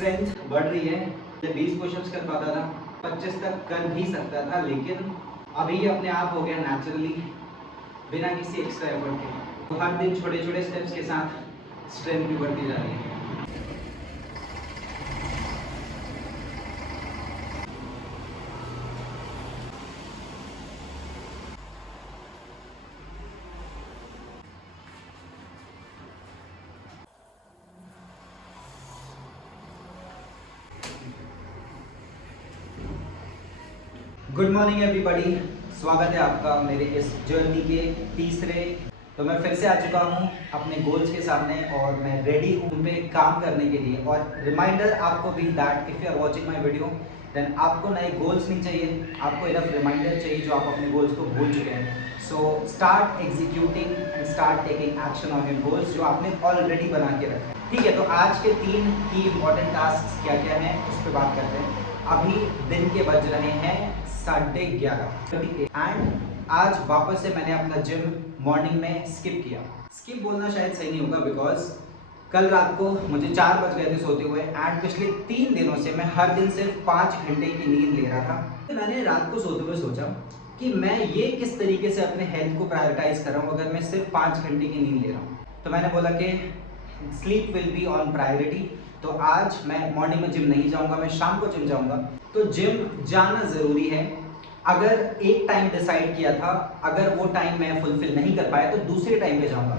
Strength बढ़ रही है। 20 पुशअप्स कर पाता था, 25 तक कर भी सकता था, लेकिन अभी ये अपने आप हो गया नेचुरली, बिना किसी एक्स्ट्रा एफर्ट के। तो हर दिन छोटे छोटे स्टेप्स के साथ स्ट्रेंथ भी बढ़ती जा रही है। गुड मॉर्निंग एवरीबॉडी, स्वागत है आपका मेरे इस जर्नी के तीसरे। तो मैं फिर से आ चुका हूँ अपने गोल्स के सामने और मैं रेडी हूँ उन पे काम करने के लिए। और रिमाइंडर आपको भी that if you are watching my video then आपको नए गोल्स नहीं चाहिए, आपको इनफ रिमाइंडर चाहिए जो आप अपने गोल्स को भूल चुके हैं। So start executing and start taking action on your goals जो आपने ऑलरेडी बना के रखा है। ठीक है, तो आज के 3 की इंपॉर्टेंट टास्क क्या क्या हैं उस पर बात करते हैं। अभी दिन के बज रहे हैं 11:30 एंड आज वापस से मैंने अपना जिम मॉर्निंग में स्किप किया। स्किप बोलना शायद सही नहीं होगा बिकॉज कल रात को मुझे 4 बज गए थे सोते हुए एंड पिछले 3 दिनों से मैं हर दिन सिर्फ 5 घंटे की नींद ले रहा था। मैंने रात को सोते हुए सोचा कि मैं ये किस तरीके से अपने हेल्थ को प्रायोरिटाइज कर रहा हूँ अगर मैं सिर्फ 5 घंटे की नींद ले रहा हूँ। तो मैंने बोला कि sleep will be on priority. तो आज मैं मॉर्निंग में जिम नहीं जाऊंगा, मैं शाम को जिम जाऊंगा। तो जिम जाना ज़रूरी है। अगर एक टाइम डिसाइड किया था, अगर वो टाइम मैं फुलफिल नहीं कर पाया तो दूसरे टाइम पे जाऊंगा।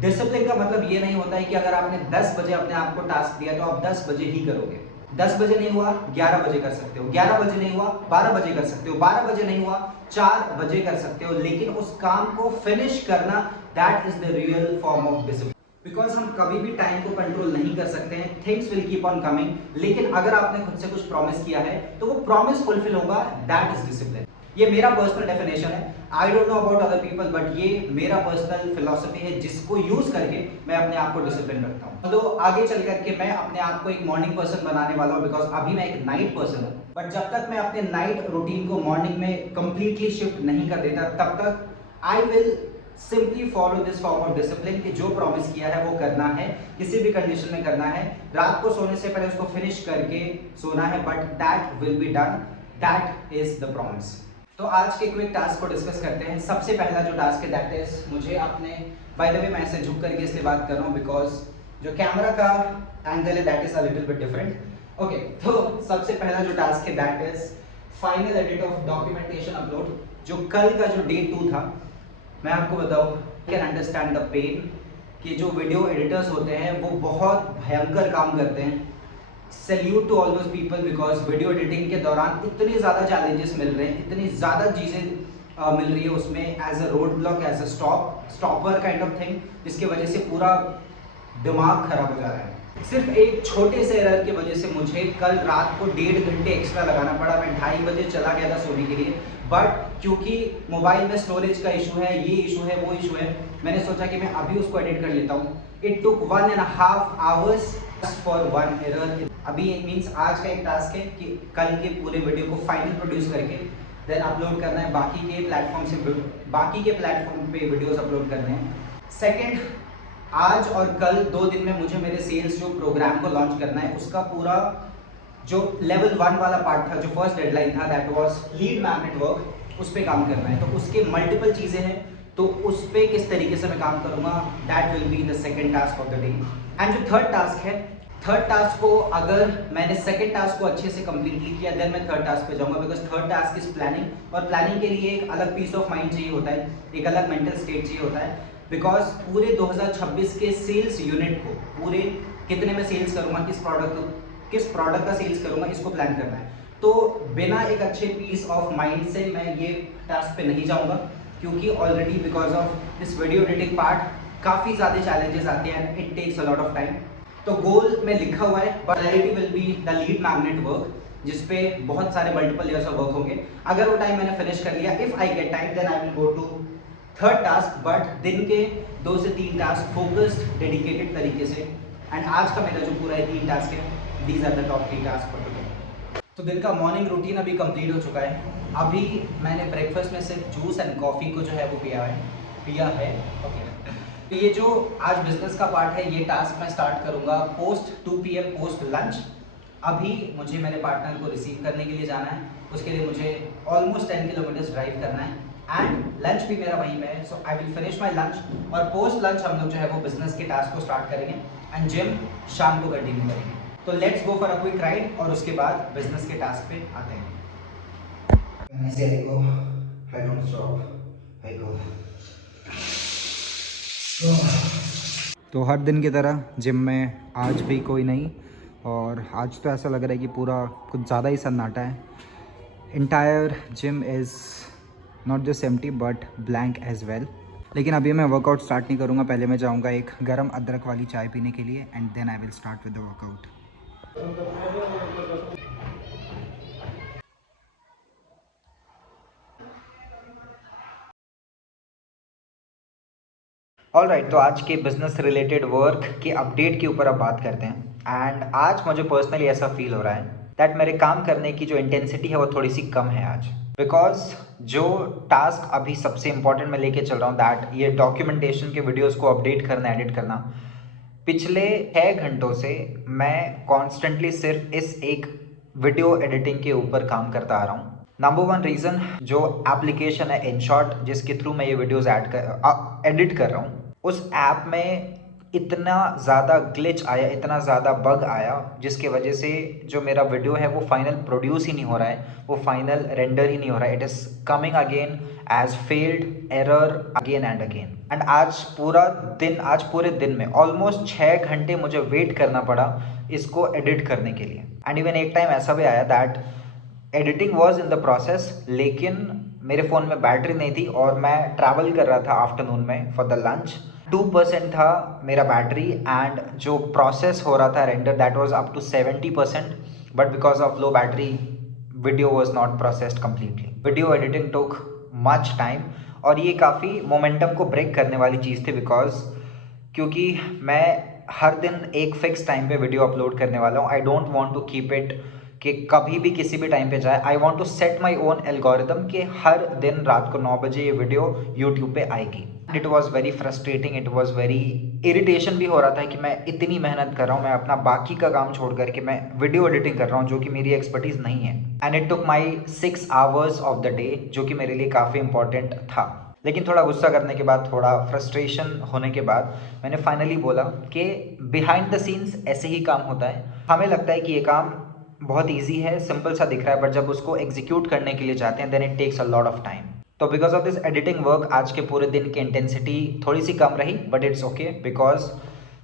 डिसिप्लिन का मतलब ये नहीं होता है कि अगर आपने 10 बजे अपने आप को टास्क दिया तो आप 10 बजे ही करोगे। 10 बजे नहीं हुआ 11 बजे कर सकते हो, 11 बजे नहीं हुआ 12 बजे कर सकते हो, 12 बजे नहीं हुआ 4 बजे कर सकते हो, लेकिन उस काम को फिनिश करना that is the real form of discipline. Because हम कभी भी टाइम को कंट्रोल नहीं कर सकते हैं, things will keep on coming, लेकिन अगर आपने खुद से कुछ प्रॉमिस किया है तो वो प्रॉमिस फुलफिल होगा, दैट इज डिसिप्लिन। ये मेरा पर्सनल डेफिनेशन है, आई don't know about other people, but ये मेरा पर्सनल फिलॉसफी है जिसको यूज करके मैं अपने आप को डिसिप्लिन रखता हूँ। तो आगे चल करके मैं अपने आप को एक मॉर्निंग पर्सन बनाने वाला हूँ बिकॉज अभी मैं एक नाइट पर्सन हूँ। बट जब तक मैं अपने नाइट रूटीन को मॉर्निंग में कंप्लीटली शिफ्ट नहीं कर देता तब तक I will simply follow this form of discipline कि जो प्रॉमिस किया है वो करना है, किसी भी कंडीशन में करना है। रात को सोने से पहले उसको फिनिश करके सोना है, but that will be done, that is the promise. तो आज के क्विक टास्क को डिस्कस करते हैं। सबसे पहला जो टास्क है दैट इज मुझे अपने, बाय द वे मैं ऐसे झुक करके इसलिए बात कर रहा हूँ बिकॉज जो कैमरा का एंगल है that is a little bit different. Okay, तो सबसे पहला जो टास्क है that is final edit of documentation upload. जो कल का जो डे 2 था, मैं आपको बताऊँ, कैन अंडरस्टैंड द पेन कि जो वीडियो एडिटर्स होते हैं वो बहुत भयंकर काम करते हैं। Salute to all those people because video editing के दौरान इतने ज़्यादा चैलेंजेस मिल रहे हैं, इतनी ज़्यादा चीज़ें मिल रही है उसमें as a road block, as a stopper kind of thing, जिसकी वजह से पूरा दिमाग खराब हो जा रहा है। सिर्फ एक छोटे से एरर की वजह से मुझे कल रात को 1.5 घंटे एक्स्ट्रा लगाना पड़ा। मैं 2:30 बजे चला गया था सोने के लिए, बट क्योंकि मोबाइल में स्टोरेज का इशू है, ये इशू है, वो इशू है, मैंने सोचा कि मैं अभी उसको एडिट कर लेता हूँ। It took 1.5 hours for 1 error। अभी इट मीन्स आज का एक टास्क है कि कल के पूरे वीडियो को फाइनल प्रोड्यूस करके देन अपलोड करना है, बाकी के प्लेटफॉर्म पे वीडियोस अपलोड करने हैं। सेकंड, आज और कल 2 दिन में मुझे मेरे सेल्स जो प्रोग्राम को लॉन्च करना है उसका पूरा जो लेवल 1 वाला पार्ट था, जो फर्स्ट डेडलाइन था that was lead magnet work, उस पर काम करना है। तो उसके मल्टीपल चीज़ें हैं, तो उस पर किस तरीके से मैं काम करूँगा that will be the second task of the day. And जो थर्ड टास्क है, थर्ड टास्क को अगर मैंने सेकेंड टास्क को अच्छे से कंप्लीटली किया देन मैं थर्ड टास्क पे जाऊँगा because third task is planning, और प्लानिंग के लिए एक अलग पीस ऑफ माइंड चाहिए होता है, एक अलग मेंटल स्टेट चाहिए होता है बिकॉज पूरे 2026 के सेल्स यूनिट को, पूरे कितने में सेल्स करूँगा, किस प्रोडक्ट का सेल्स करूँगा, इसको प्लान करना है। तो बिना एक अच्छे पीस ऑफ माइंड से मैं ये टास्क पे नहीं जाऊँगा क्योंकि already because of this video editing part काफ़ी ज़्यादा चैलेंजेस आते हैं, it takes a lot of time. तो गोल में लिखा हुआ है, priority will be the lead magnet work, जिसपे बहुत सारे मल्टीपल ईयर्स ऑफ वर्क होंगे। अगर वो टाइम मैंने फिनिश कर लिया, if I get time then I will go to third task, but दिन के 2 से 3 टास्क फोकस्ड डेडिकेटेड तरीके से। एंड आज का मेरा जो पूरा 3 टास्क है, these are the top 3 task for today. तो दिन का मॉर्निंग रूटीन अभी कंप्लीट हो चुका है। अभी मैंने ब्रेकफास्ट में सिर्फ जूस एंड कॉफ़ी को जो है वो पिया है। ओके, तो ये जो आज बिजनेस का पार्ट है, ये टास्क मैं स्टार्ट करूंगा पोस्ट 2 PM पोस्ट लंच। अभी मुझे मेरे पार्टनर को रिसीव करने के लिए जाना है, उसके लिए मुझे ऑलमोस्ट 10 किलोमीटर्स ड्राइव करना है एंड लंच भी मेरा वहीं में है। So I will finish my lunch और पोस्ट लंच हम लोग जो है वो बिजनेस के टास्क को स्टार्ट करेंगे एंड जिम शाम को कंटिन्यू करेंगे। तो let's go for a quick ride और उसके बाद बिजनेस के टास्क पे आते हैं। तो हर दिन की तरह जिम में आज भी कोई नहीं, और आज तो ऐसा लग रहा है कि पूरा कुछ ज़्यादा ही सन्नाटा है। Entire gym is not just empty but blank as well. लेकिन अभी मैं वर्कआउट स्टार्ट नहीं करूँगा, पहले मैं जाऊँगा एक गरम अदरक वाली चाय पीने के लिए and then I will start with the workout. Alright, तो आज के बिजनेस रिलेटेड वर्क के अपडेट के ऊपर अब बात करते हैं। एंड आज मुझे पर्सनली ऐसा फील हो रहा है दैट मेरे काम करने की जो इंटेंसिटी है वो थोड़ी सी कम है आज, बिकॉज जो टास्क अभी सबसे इंपॉर्टेंट मैं लेके चल रहा हूँ दैट ये डॉक्यूमेंटेशन के वीडियोस को अपडेट करना, एडिट करना, पिछले 6 घंटों से मैं कॉन्स्टेंटली सिर्फ इस एक वीडियो एडिटिंग के ऊपर काम करता आ रहा हूँ। नंबर वन रीज़न, जो एप्लीकेशन है InShot जिसके थ्रू मैं ये वीडियोस एडिट कर रहा हूँ, उस ऐप में इतना ज़्यादा ग्लिच आया, इतना ज़्यादा बग आया, जिसके वजह से जो मेरा वीडियो है वो फाइनल प्रोड्यूस ही नहीं हो रहा है, वो फाइनल रेंडर ही नहीं हो रहा है। It is coming again as failed error again and again. And आज पूरे दिन में ऑलमोस्ट 6 घंटे मुझे वेट करना पड़ा इसको एडिट करने के लिए। एंड इवन एक टाइम ऐसा भी आया that editing was in the process, लेकिन मेरे फ़ोन में बैटरी नहीं थी और मैं ट्रैवल कर रहा था आफ्टरनून में फॉर द लंच। 2% था मेरा बैटरी एंड जो प्रोसेस हो रहा था render that was up to 70%, but because of low battery video was not processed completely. Video editing took much time और ये काफ़ी मोमेंटम को ब्रेक करने वाली चीज़ थी, बिकॉज क्योंकि मैं हर दिन एक फिक्स टाइम पे वीडियो अपलोड करने वाला हूँ। I don't want to keep it कि कभी भी किसी भी टाइम पे जाए। I want to set my own algorithm कि हर दिन रात को 9 बजे ये वीडियो यूट्यूब पे आएगी। It was very frustrating, it was very irritation भी हो रहा था कि मैं इतनी मेहनत कर रहा हूँ, मैं अपना बाकी का काम छोड़ करके मैं वीडियो एडिटिंग कर रहा हूँ जो कि मेरी एक्सपर्टीज़ नहीं है। And it took my 6 hours of the day, जो कि मेरे लिए काफ़ी इंपॉर्टेंट था। लेकिन थोड़ा गुस्सा करने के बाद, थोड़ा फ्रस्ट्रेशन होने के बाद मैंने फाइनली बोला कि बिहाइंड द सीन्स ऐसे ही काम होता है। हमें लगता है कि ये काम बहुत ईजी है, सिंपल सा दिख रहा है, बट जब उसको एग्जीक्यूट करने के लिए जाते हैं then it takes a lot of time. तो because of this editing work आज के पूरे दिन की इंटेंसिटी थोड़ी सी कम रही, but it's okay because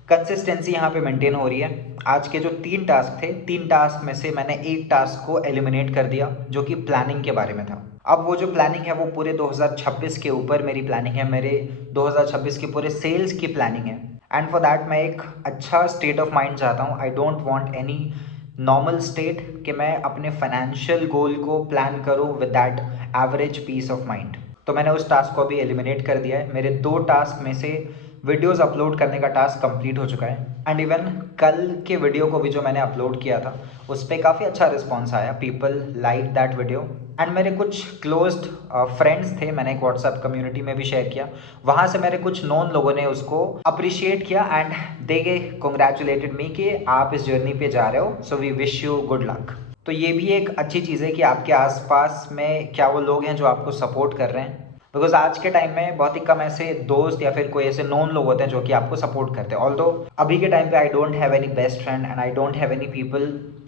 consistency यहाँ पे मेंटेन हो रही है। आज के जो 3 टास्क थे, 3 टास्क में से मैंने एक टास्क को एलिमिनेट कर दिया जो कि प्लानिंग के बारे में था। अब वो जो प्लानिंग है वो पूरे 2026 के ऊपर मेरी प्लानिंग है, मेरे 2026 के पूरे सेल्स की प्लानिंग है। एंड फॉर दैट मैं एक अच्छा स्टेट ऑफ माइंड चाहता हूँ। I don't want any normal state कि मैं अपने फाइनेंशियल गोल को प्लान करूँ with that average peace of mind. तो मैंने उस टास्क को अभी एलिमिनेट कर दिया है। मेरे 2 टास्क में से वीडियोस अपलोड करने का टास्क कंप्लीट हो चुका है। एंड इवन कल के वीडियो को भी जो मैंने अपलोड किया था उस पर काफ़ी अच्छा रिस्पॉन्स आया, people like that video. And मेरे कुछ क्लोज्ड फ्रेंड्स थे, मैंने एक व्हाट्सएप कम्युनिटी में भी शेयर किया, वहाँ से मेरे कुछ नोन लोगों ने उसको अप्रिशिएट किया एंड दे कॉन्ग्रेचुलेटेड मी कि आप इस जर्नी पे जा रहे हो, so we wish you good luck. तो ये भी एक अच्छी चीज़ है कि आपके आसपास में क्या वो लोग हैं जो आपको सपोर्ट कर रहे हैं, बिकॉज आज के टाइम में बहुत ही कम ऐसे दोस्त या फिर कोई ऐसे नोन लोग होते हैं जो कि आपको सपोर्ट करते हैं। ऑल्दो अभी के टाइम पे I don't have any best friend and I don't have any people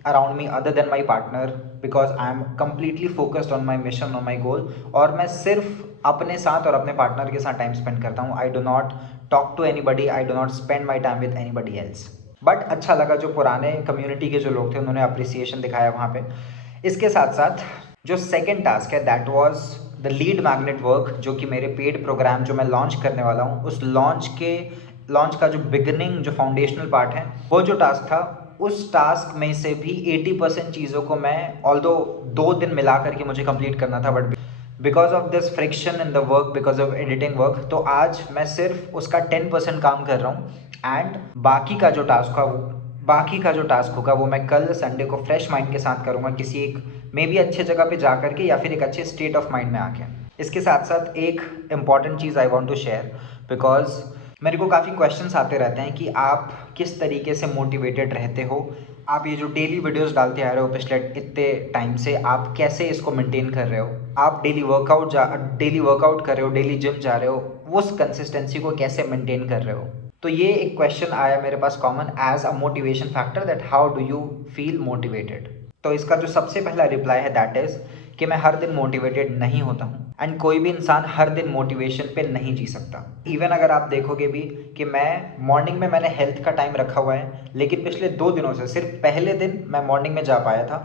around me other than my partner, because I am completely focused on my mission, on my goal. और मैं सिर्फ अपने साथ और अपने पार्टनर के साथ टाइम स्पेंड करता हूँ। I do not talk to anybody, I do not spend my time with anybody else. But अच्छा लगा जो पुराने कम्युनिटी के जो लोग थे उन्होंने अप्रिसिएशन दिखाया वहाँ पे। इसके साथ साथ जो सेकेंड टास्क है that was the lead magnet work, जो कि मेरे पेड प्रोग्राम जो मैं लॉन्च करने वाला हूँ उस लॉन्च का जो बिगिनिंग, जो फाउंडेशनल पार्ट है, वो जो टास्क था, उस टास्क में से भी 80% चीज़ों को मैं ऑल्दो 2 दिन मिला करके मुझे कंप्लीट करना था, but because of this friction in the work, because of editing work, तो आज मैं सिर्फ उसका 10% काम कर रहा हूँ। एंड बाकी का जो टास्क होगा वो मैं कल संडे को फ्रेश माइंड के साथ करूँगा, किसी एक मे भी अच्छे जगह पे जा करके या फिर एक अच्छे स्टेट ऑफ माइंड में आके। इसके साथ साथ एक इम्पॉर्टेंट चीज़ I want to share, because मेरे को काफ़ी क्वेश्चंस आते रहते हैं कि आप किस तरीके से मोटिवेटेड रहते हो, आप ये जो डेली वीडियोस डालते आ रहे हो पिछले इतने टाइम से, आप कैसे इसको मेंटेन कर रहे हो, आप डेली वर्कआउट कर रहे हो, डेली जिम जा रहे हो, वो उस कंसिस्टेंसी को कैसे मेंटेन कर रहे हो। तो ये एक क्वेश्चन आया मेरे पास common as a motivation factor, that how do you feel motivated. तो इसका जो सबसे पहला रिप्लाई है दैट इज़ कि मैं हर दिन मोटिवेटेड नहीं होता हूँ, एंड कोई भी इंसान हर दिन मोटिवेशन पे नहीं जी सकता। इवन अगर आप देखोगे भी कि मैं मॉर्निंग में मैंने हेल्थ का टाइम रखा हुआ है, लेकिन पिछले 2 दिनों से सिर्फ पहले दिन मैं मॉर्निंग में जा पाया था,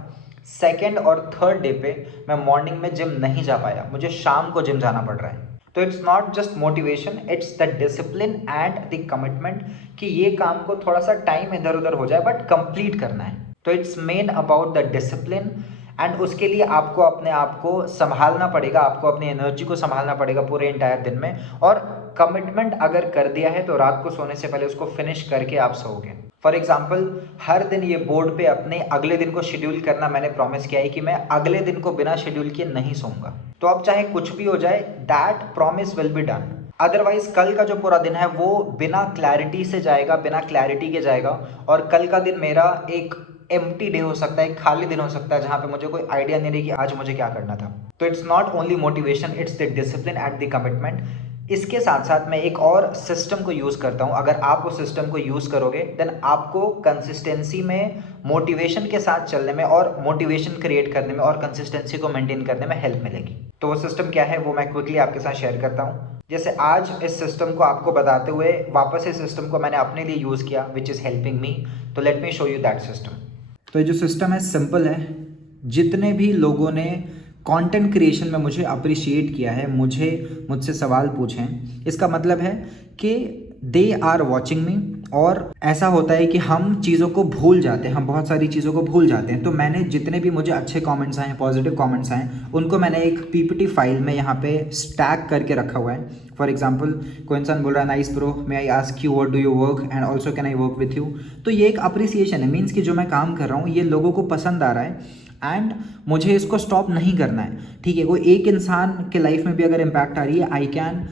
सेकेंड और थर्ड डे पे मैं मॉर्निंग में जिम नहीं जा पाया, मुझे शाम को जिम जाना पड़ रहा है। तो it's not just motivation, it's the discipline and the commitment कि ये काम को थोड़ा सा टाइम इधर उधर हो जाए बट कंप्लीट करना है। तो it's main about the discipline, and उसके लिए आपको अपने आप को संभालना पड़ेगा, आपको अपनी एनर्जी को संभालना पड़ेगा पूरे इंटायर दिन में। और कमिटमेंट अगर कर दिया है तो रात को सोने से पहले उसको फिनिश करके आप सोओगे। फॉर एग्जाम्पल, हर दिन ये बोर्ड पे अपने अगले दिन को शेड्यूल करना मैंने प्रॉमिस किया है कि मैं अगले दिन को बिना शेड्यूल किए नहीं सोऊंगा। तो अब चाहे कुछ भी हो जाए, that promise will be done. Otherwise कल का जो पूरा दिन है वो बिना क्लैरिटी से जाएगा, बिना क्लैरिटी के जाएगा, और कल का दिन मेरा एक एम्प्टी डे हो सकता है, एक खाली दिन हो सकता है, जहाँ पे मुझे कोई आइडिया नहीं रही कि आज मुझे क्या करना था। तो it's not only motivation, it's the discipline at the commitment. इसके साथ साथ मैं एक और सिस्टम को यूज़ करता हूँ। अगर आप उस सिस्टम को यूज़ करोगे देन आपको कंसिस्टेंसी में, मोटिवेशन के साथ चलने में और मोटिवेशन क्रिएट करने में और कंसिस्टेंसी को मेंटेन करने में हेल्प मिलेगी। तो वो सिस्टम क्या है वो मैं क्विकली आपके साथ शेयर करता हूँ। जैसे आज इस सिस्टम को आपको बताते हुए वापस इस सिस्टम को मैंने अपने लिए यूज़ किया, विच इज़ हेल्पिंग मी। तो let me show you that system. तो ये जो सिस्टम है सिंपल है। जितने भी लोगों ने कंटेंट क्रिएशन में मुझे अप्रिशिएट किया है, मुझसे सवाल पूछे हैं, इसका मतलब है कि दे आर वॉचिंग मी। और ऐसा होता है कि हम चीज़ों को भूल जाते हैं, हम बहुत सारी चीज़ों को भूल जाते हैं। तो मैंने जितने भी मुझे अच्छे कमेंट्स आए, पॉजिटिव कमेंट्स आए, उनको मैंने एक पीपीटी फाइल में यहाँ पे स्टैक करके रखा हुआ है। फॉर एग्जाम्पल, कोई इंसान बोल रहा है nice bro, may I ask you what do you work and also can I work with you. तो ये एक अप्रिसिएशन है, मीन्स कि जो मैं काम कर रहा हूँ ये लोगों को पसंद आ रहा है एंड मुझे इसको स्टॉप नहीं करना है। ठीक है, कोई एक इंसान के लाइफ में भी अगर इम्पैक्ट आ रही है, I can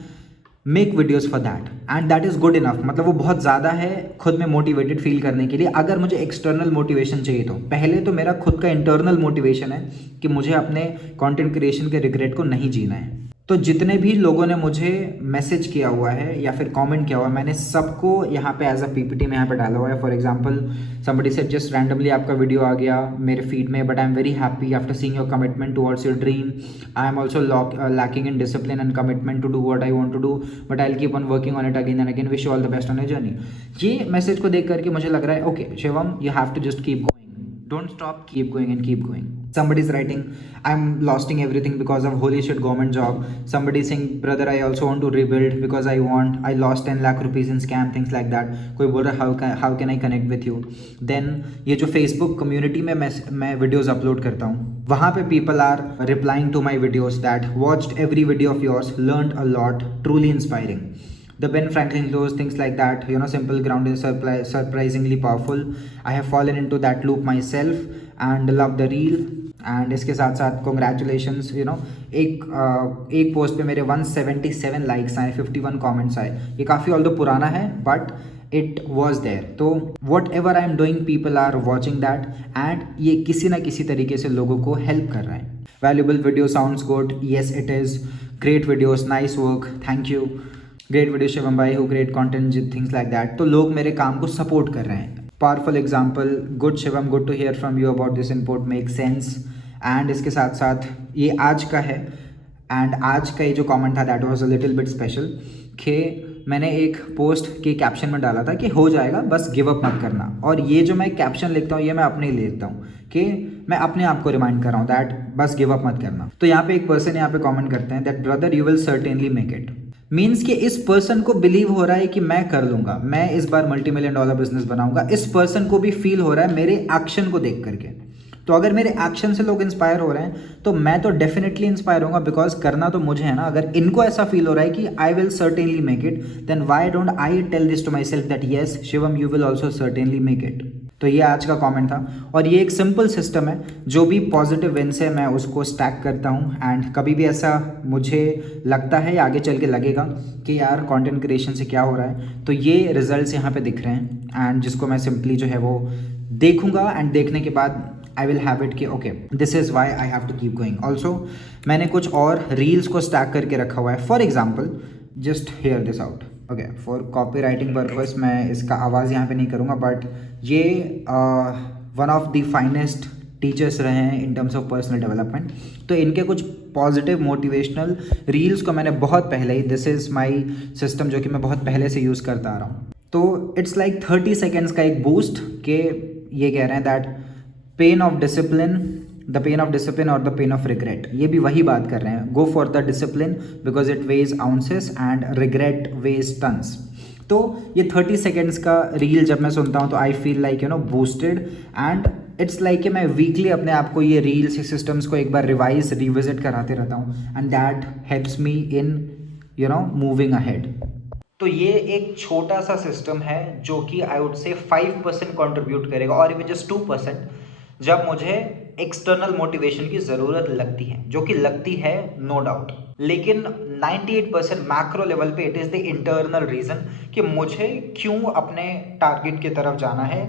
make videos for that and that is good enough. मतलब वो बहुत ज़्यादा है खुद में मोटिवेटेड फील करने के लिए। अगर मुझे एक्सटर्नल मोटिवेशन चाहिए तो पहले तो मेरा खुद का इंटरनल मोटिवेशन है कि मुझे अपने कंटेंट क्रिएशन के रिग्रेट को नहीं जीना है। तो जितने भी लोगों ने मुझे मैसेज किया हुआ है या फिर कमेंट किया हुआ है, मैंने सबको यहाँ पे एज अ पीपीटी में यहाँ पे डाला हुआ है। For example, somebody said just randomly आपका वीडियो आ गया मेरे फीड में, but I am very happy after seeing your commitment towards your dream. I am also lacking in discipline and commitment to do what I want to do, but I will keep on working on it again and again. Wish you all the best on your journey. ये message को देख करके मुझे लग रहा है okay Shivam, you have to just keep don't stop, keep going and keep going. Somebody's writing, I'm losing everything because of holy shit government job. Somebody saying, brother, I also want to rebuild because I lost 10 lakh rupees in scam, things like that. कोई बोल रहा है how can I connect with you. Then ये जो Facebook community में मैं videos upload करता हूँ, वहाँ पे people are replying to my videos that watched every video of yours, learned a lot, truly inspiring. The Ben Franklin close, things like that, you know, simple, grounded, surprisingly powerful. I have fallen into that loop myself and love the reel. And इसके साथ साथ congratulations, you know, एक post पे मेरे 177 likes आए, 51 comments आए। ये काफ़ी ऑल्दो पुराना है बट इट वॉज देयर। तो whatever I am doing, people are watching that and ये किसी ना किसी तरीके से लोगों को हेल्प कर रहा है। Valuable video sounds good, yes it is. Great videos, nice work, thank you. Great video Shivam भाई, who great content, things like that. तो लोग मेरे काम को सपोर्ट कर रहे हैं। Powerful example, good Shivam, good to hear from you about this input, make sense. And इसके साथ साथ ये आज का है, एंड आज का ये जो कमेंट था that was a little bit special कि मैंने एक पोस्ट के कैप्शन में डाला था कि हो जाएगा, बस गिव अप मत करना। और ये जो मैं कैप्शन लिखता हूँ ये मैं अपने लिए लिखता हूँ कि मैं अपने आप को रिमाइंड कर रहा हूँ दैट बस गिव अप मत करना। तो यहाँ पे एक पर्सन यहाँ पे कमेंट करते हैं that brother you will certainly make it. Means कि इस पर्सन को बिलीव हो रहा है कि मैं कर लूँगा, मैं इस बार $multi million बिजनेस बनाऊंगा। इस पर्सन को भी फील हो रहा है मेरे एक्शन को देख करके। तो अगर मेरे एक्शन से लोग इंस्पायर हो रहे हैं तो मैं तो डेफिनेटली इंस्पायर होऊंगा, बिकॉज करना तो मुझे है ना। अगर इनको ऐसा फील हो रहा है कि I will certainly make it, then why don't I tell this to myself that yes Shivam you will also certainly make it. तो ये आज का कमेंट था और ये एक सिंपल सिस्टम है, जो भी पॉजिटिव विन्स है मैं उसको स्टैक करता हूँ। एंड कभी भी ऐसा मुझे लगता है या आगे चल के लगेगा कि यार कंटेंट क्रिएशन से क्या हो रहा है, तो ये रिजल्ट्स यहाँ पे दिख रहे हैं एंड जिसको मैं सिंपली जो है वो देखूंगा एंड देखने के बाद आई विल हैव इट कि okay this is why I have to keep going. Also मैंने कुछ और रील्स को स्टैक करके रखा हुआ है। For example just hear this out, okay, for copywriting purpose मैं इसका आवाज़ यहाँ पे नहीं करूँगा, बट ये one of the finest teachers रहे हैं in terms of personal development. तो इनके कुछ पॉजिटिव मोटिवेशनल रील्स को मैंने बहुत पहले ही, दिस इज़ माई सिस्टम जो कि मैं बहुत पहले से यूज़ करता आ रहा हूँ। तो इट्स लाइक 30 सेकेंड्स का एक बूस्ट के ये कह रहे हैं that pain of discipline, the pain of discipline और द पेन ऑफ रिग्रेट, ये भी वही बात कर रहे हैं। Go for the discipline because it weighs ounces and regret weighs tons. तो ये 30 सेकेंड्स का रील जब मैं सुनता हूँ तो I feel like boosted and it's like कि मैं वीकली अपने आप को ये रील्स सिस्टम्स को एक बार रिवाइज रिविजिट कराते रहता हूँ and that helps me in moving ahead. तो ये एक छोटा सा सिस्टम है जो कि आई वुड से 5% कंट्रीब्यूट करेगा और इवन जस्ट 2% जब मुझे एक्सटर्नल मोटिवेशन की ज़रूरत लगती है, जो कि लगती है नो डाउट। लेकिन 98% मैक्रो लेवल पे it is the internal reason कि मुझे क्यों अपने टारगेट की तरफ जाना है,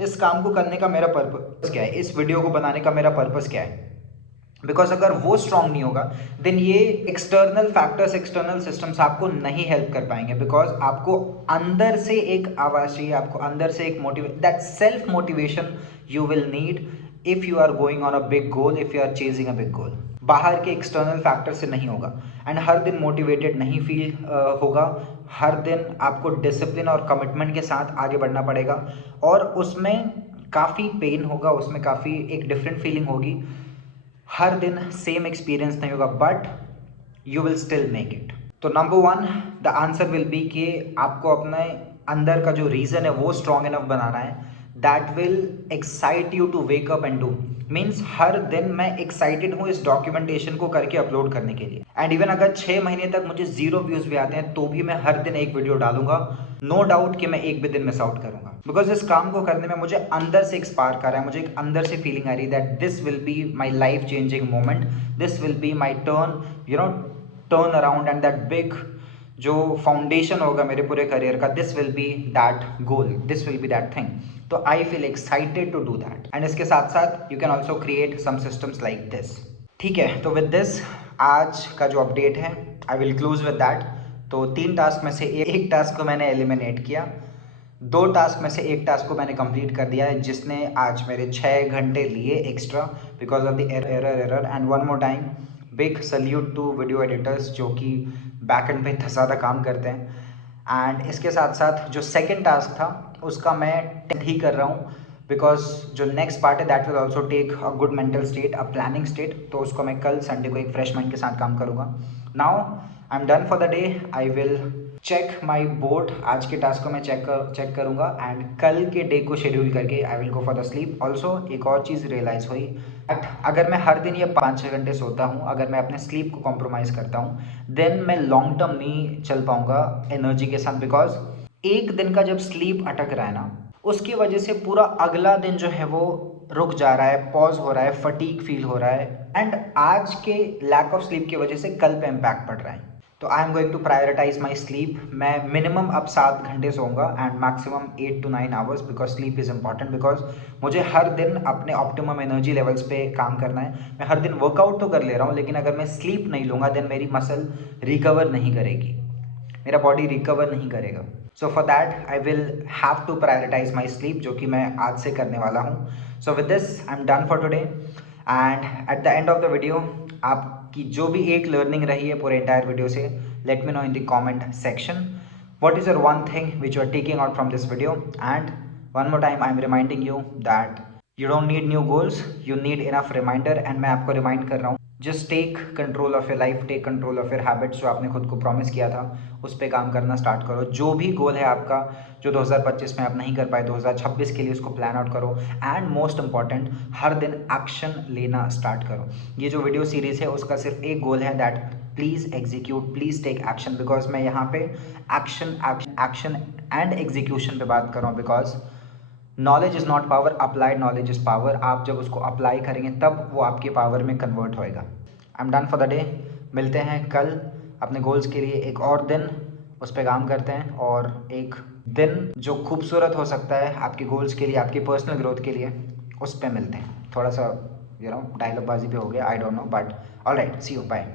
इस काम को करने का मेरा पर्पस क्या है, इस वीडियो को बनाने का मेरा पर्पस क्या है। बिकॉज अगर वो स्ट्रांग नहीं होगा देन ये एक्सटर्नल फैक्टर्स, एक्सटर्नल सिस्टम्स आपको नहीं हेल्प कर पाएंगे। बिकॉज आपको अंदर से एक आवाज़ चाहिए, आपको अंदर से एक that self motivation you will need if you are going on a big goal, if you are chasing a big goal. बाहर के एक्सटर्नल फैक्टर से नहीं होगा एंड हर दिन मोटिवेटेड नहीं फील होगा। हर दिन आपको डिसिप्लिन और कमिटमेंट के साथ आगे बढ़ना पड़ेगा और उसमें काफ़ी पेन होगा, उसमें काफ़ी एक डिफरेंट फीलिंग होगी। हर दिन सेम एक्सपीरियंस नहीं होगा but you will still make it. तो number 1 the answer will be कि आपको अपने अंदर का जो रीज़न है वो स्ट्रॉन्ग इनफ बनाना है that will excite you to wake up and do. Means हर दिन मैं एक्साइटेड हूँ इस डॉक्यूमेंटेशन को करके अपलोड करने के लिए एंड इवन अगर 6 महीने तक मुझे 0 व्यूज़ भी आते हैं तो भी मैं हर दिन एक वीडियो डालूंगा। नो डाउट कि मैं एक भी दिन मिस आउट करूंगा बिकॉज इस काम को करने में मुझे अंदर से एक स्पार्क आ रहा है, मुझे एक अंदर से फीलिंग आ रही है that this will be my life changing moment, this will be my turn around and that big जो फाउंडेशन होगा मेरे पूरे करियर का, this will be that goal, this will be that thing. तो I feel excited to do that and इसके साथ साथ you can also create some systems like this. ठीक है, तो विद दिस आज का जो अपडेट है I will close with that. तो 3 टास्क में से एक टास्क को मैंने एलिमिनेट किया, 2 टास्क में से एक टास्क को मैंने कंप्लीट कर दिया है जिसने आज मेरे 6 घंटे लिए extra because of the error. And one more time big salute to video editors जो कि बैक एंड पे इतना ज़्यादा काम करते हैं। एंड इसके साथ साथ जो सेकेंड टास्क था उसका मैं ही कर रहा हूँ बिकॉज जो नेक्स्ट पार्ट है that will also take a good mental state, a planning state. तो उसको मैं कल संडे को एक फ्रेश माइंड के साथ काम करूँगा। Now I am done for the day, I will check my board. आज के टास्क को मैं चेक करूँगा एंड कल के डे को शेड्यूल करके आई will go for the sleep. Also एक और चीज़ रियलाइज़ हुई दैट अगर मैं हर दिन ये 5-6 घंटे सोता हूँ, अगर मैं अपने स्लीप को कॉम्प्रोमाइज़ करता हूँ देन मैं लॉन्ग टर्म नहीं चल पाऊँगा एनर्जी के साथ। बिकॉज एक दिन का जब स्लीप अटक रहा है ना, उसकी वजह से पूरा अगला दिन जो है वो रुक जा रहा है, पॉज हो रहा है, फटीग फील हो रहा है एंड आज के लैक ऑफ स्लीप की वजह से कल पे इम्पैक्ट पड़ रहा है। तो I am going to prioritise my sleep. मैं मिनिमम अब 7 घंटे सोऊंगा and maximum 8 to 9 hours because sleep is important. Because मुझे हर दिन अपने ऑप्टिमम एनर्जी लेवल्स पे काम करना है। मैं हर दिन वर्कआउट तो कर ले रहा हूँ लेकिन अगर मैं स्लीप नहीं लूँगा देन मेरी मसल रिकवर नहीं करेगी, मेरा बॉडी रिकवर नहीं करेगा। So for that I will have to prioritise my sleep जो कि मैं आज से करने वाला हूँ। So with this I am done for today and at the end of the video आपकी जो भी एक लर्निंग रही है पूरे एंटायर वीडियो से, let me know in the comment section what is your one thing which you are taking out from this video. And one more time I am reminding you that you don't need new goals, you need enough reminder. And मैं आपको remind कर रहा हूँ just take control of your life, take control of your habits. जो आपने खुद को promise किया था उस पर काम करना स्टार्ट करो। जो भी गोल है आपका जो 2025 में आप नहीं कर पाए, 2026 के लिए उसको प्लान आउट करो। एंड मोस्ट इंपॉर्टेंट, हर दिन एक्शन लेना स्टार्ट करो। ये जो वीडियो सीरीज़ है उसका सिर्फ एक गोल है that please execute, please take action. Because मैं यहाँ पे एक्शन एंड एग्जीक्यूशन पे बात कर रहा हूँ because knowledge is not power, applied knowledge is power. आप जब उसको अप्लाई करेंगे तब वो आपके पावर में कन्वर्ट होएगा। आई am done for the day. मिलते हैं कल अपने गोल्स के लिए एक और दिन, उस पर काम करते हैं और एक दिन जो खूबसूरत हो सकता है आपके गोल्स के लिए, आपकी पर्सनल ग्रोथ के लिए, उस पर मिलते हैं। थोड़ा सा डायलॉग बाजी पे हो गया, I don't know, but alright, see you, bye.